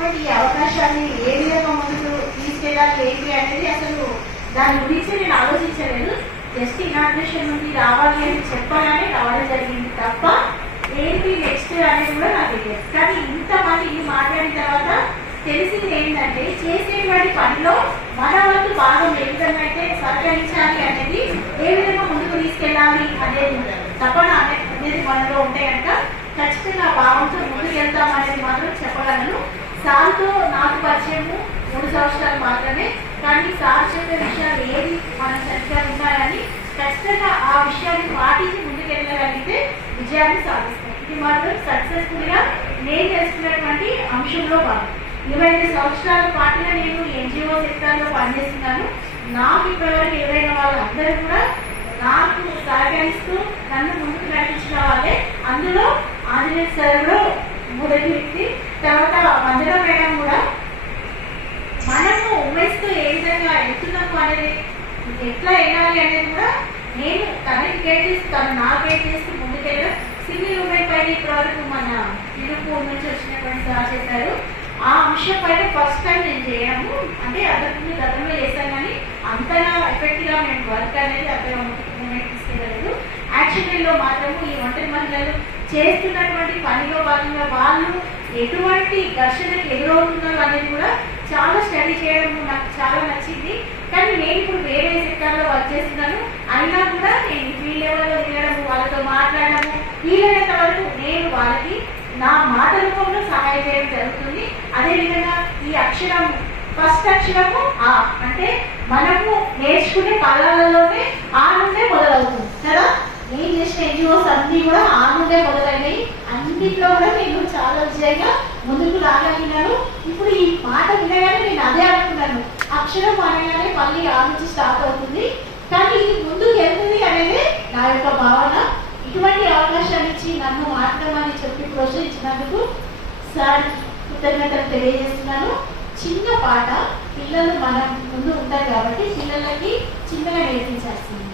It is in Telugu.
ఇచ్చినటువంటి ఈ అవకాశాన్ని ఏ విధంగా ముందుకు తీసుకెళ్ళాలి ఏంటి అనేది అసలు దాని గురించి నేను ఆలోచించలేదు. జస్ట్ ఇనాగ్రేషన్ నుండి రావాలి అని చెప్పగానే రావడం జరిగింది తప్ప ఏంటి నెక్స్ట్ అనేది కూడా నాకు తెలియదు. కానీ ఇంతమంది ఇది మాట్లాడిన తర్వాత తెలిసింది ఏంటంటే చేసేటువంటి పనిలో మన వంతు భాగం ఏ విధంగా అయితే సహకరించాలి అనేది ఏ విధంగా ముందుకు తీసుకెళ్ళాలి అనేది తపన అనేది మనలో ఉంటే కనుక ఖచ్చితంగా ఆ భావంతో ముందుకు వెళ్తాం మాత్రం చెప్పగలను. సార్తో నాకు పరిచయము మూడు సంవత్సరాలు మాత్రమే. కానీ సార్ చెప్పే విషయాలు ఏది మన సరిగ్గా ఉన్నాయని ఖచ్చితంగా ఆ విషయాన్ని పాటించి ముందుకెళ్ళగలిగితే విజయాన్ని సాధిస్తాం. ఇది మాత్రం సక్సెస్ఫుల్గా నేను చేస్తున్నటువంటి అంశంలో భాగం. ఇరవై ఐదు సంవత్సరాల పాటుగా నేను ఎన్జిఓ సెక్టార్లో పనిచేస్తున్నాను. నాకు ఇప్పటివరకు ఎదురైన వాళ్ళందరూ కూడా నాకు సహకరిస్తూ నన్ను ముందుకు నడిపించిన వాళ్ళే. అందులో ఆంజనేయ సార్ కూడా మొదటి వ్యక్తి తర్వాత మంజుల వేయడం కూడా. మనము ఉమ్మేస్తూ ఏ విధంగా వెళ్తున్నాము అనేది ఎట్లా వెళ్ళాలి అనేది కూడా నేను తనకి కేజీస్ తను నా కేజీస్ ముందుకెళ్ళడం. సింగిల్ ఉమెన్ పైన ఇప్పటివరకు మన తిరుపూర్ నుంచి వచ్చినటువంటి సార్ చేశారు ఆ అంశం పైన ఫస్ట్ టైం నేను చేయడము. అంటే అదొక గతంలో చేశాను కానీ అంతగా ఎఫెక్ట్గా నేను వర్క్ అనేది అక్కడ ముందుకు తీసుకెళ్ళలేదు. యాక్చువల్ మాత్రము ఈ ఒంటరి మహిళలు చేస్తున్నటువంటి పనిలో భాగంగా వాళ్ళు ఎటువంటి ఘర్షణకు ఎదురవుతున్నారు అనేది కూడా చాలా స్టడీ చేయడం నాకు చాలా నచ్చింది. కానీ నేను ఇప్పుడు వేరే సెక్టార్లో వర్క్ చేస్తున్నాను. అయినా కూడా నేను ఫీల్డ్ లెవెల్లో తిరగడము వాళ్ళతో మాట్లాడడము వీలైనంత వరకు నేను వాళ్ళకి నా మాట రూపంలో సహాయం చేయడం జరుగుతుంది. అదేవిధంగా ఈ అక్షరం ఫస్ట్ అక్షరము ఆ అంటే మనము నేర్చుకునే పదాలలోనే ఆ నుండే మొదలవుతుంది కదా నేను చేసిన ఎన్జిఓస్ అన్ని కూడా ఆ నుండే మొదలైనవి. అన్నింటిలో కూడా నేను చాలా విజయంగా ముందుకు రాగలిగినాను ఇప్పుడు ఈ మాట వినగానే నేను అదే అనుకున్నాను. అక్షరం అనగానే మళ్ళీ ఆలోచి స్టార్ట్ అవుతుంది. కానీ ఇది ముందుకు వెళ్తుంది అనేది నా యొక్క భావన. ఇటువంటి అవకాశాన్ని ఇచ్చి నన్ను మాట్లాడమని చెప్పి ప్రోత్సహించినందుకు సార్ కృతజ్ఞతలు తెలియజేస్తున్నాను. చిన్న పాట. పిల్లలు మనం ముందు ఉంటారు కాబట్టి పిల్లలకి చిన్నగా నేర్పించాల్సింది